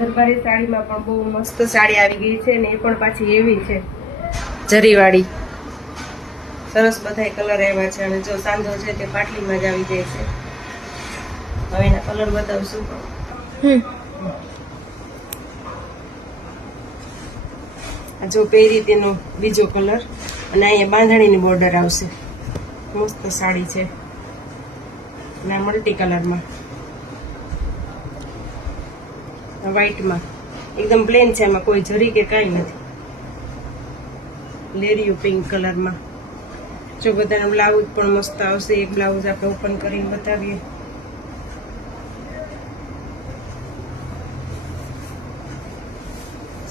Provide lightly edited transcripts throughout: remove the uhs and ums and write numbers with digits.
દરબારી સાડીમાં પણ બહુ મસ્ત સાડી આવી ગઈ છે ને એ પણ પાછી એવી છે જરીવાળી. સરસ બધાય કલર આવ્યા છે અને જો સાંધો છે તે પાટલીમાં જ આવી જાય છે. હવે એના કલર બતાવશું. જો પહેરી તેનો બીજો કલર અને અહીંયા બાંધણીની બોર્ડર આવશે. મસ્ત સાડી છે અને મલ્ટી કલરમાં વ્હાઈટમાં એકદમ પ્લેન છે, એમાં કોઈ જરી કે કાંઈ નથી. લેરિયો પિંક કલરમાં. જો બધાનો બ્લાઉઝ પણ મસ્ત આવશે. એક બ્લાઉઝ આપણે ઓપન કરીને બતાવીએ.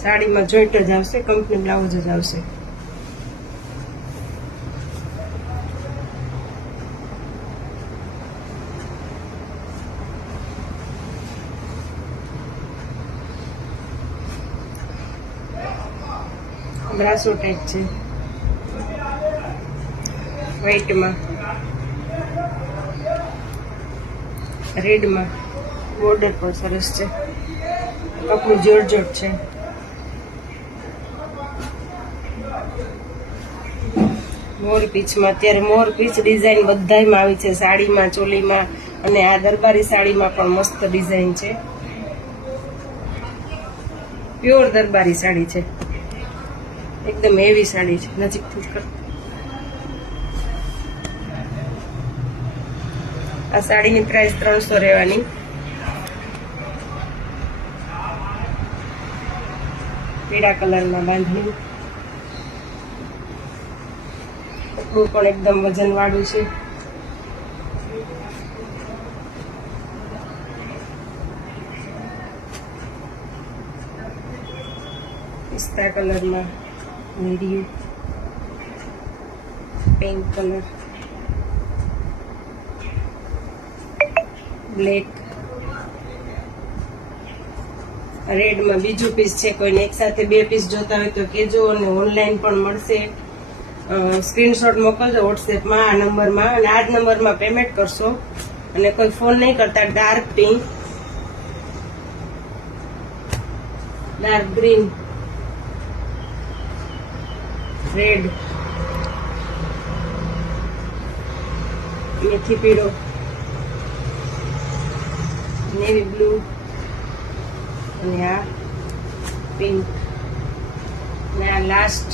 સાડીમાં જોઈન્ટ જ આવશે, કંપની બ્લાઉઝ જ આવશે. બ્રાસો ટાઈપ છે વ્હાઈટમાં, રેડમાં. બોર્ડર પણ સરસ છે. કપડું જોરજટ છે. મોર પીચમાં અત્યારે મોર પીચ ડિઝાઇન બધાયમાં આવી છે, સાડીમાં, ચોલીમાં અને આ દરબારી સાડીમાં પણ મસ્ત ડિઝાઇન છે. પ્યોર દરબારી સાડી છે, એકદમ હેવી સાડી છે. નજીકથી કર. આ સાડીની પ્રાઇસ 300 રહેવાની. પીળા કલરમાં બાંધણી. કપડું પણ એકદમ વજન વાળું છે. પિસ્તા કલરમાં મેરિયું, પિંક કલર, બ્લેક, રેડમાં બીજું પીસ છે. કોઈને એક સાથે 2 પીસ જોતા હોય તો કહેજો અને ઓનલાઈન પણ મળશે. સ્ક્રીનશોટ મોકલજો વોટ્સએપમાં આ નંબરમાં અને આ જ નંબરમાં પેમેન્ટ કરશો અને કોઈ ફોન નહીં કરતા. Dark pink, dark green, red, મેથી પીળો, નેવી બ્લુ અને આ પિંક અને આ લાસ્ટ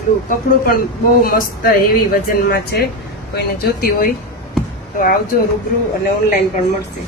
બ્લુ. કપડું પણ બહુ મસ્ત હેવી વજનમાં છે. કોઈને જોતી હોય તો આવજો રૂબરૂ અને ઓનલાઈન પણ મળશે.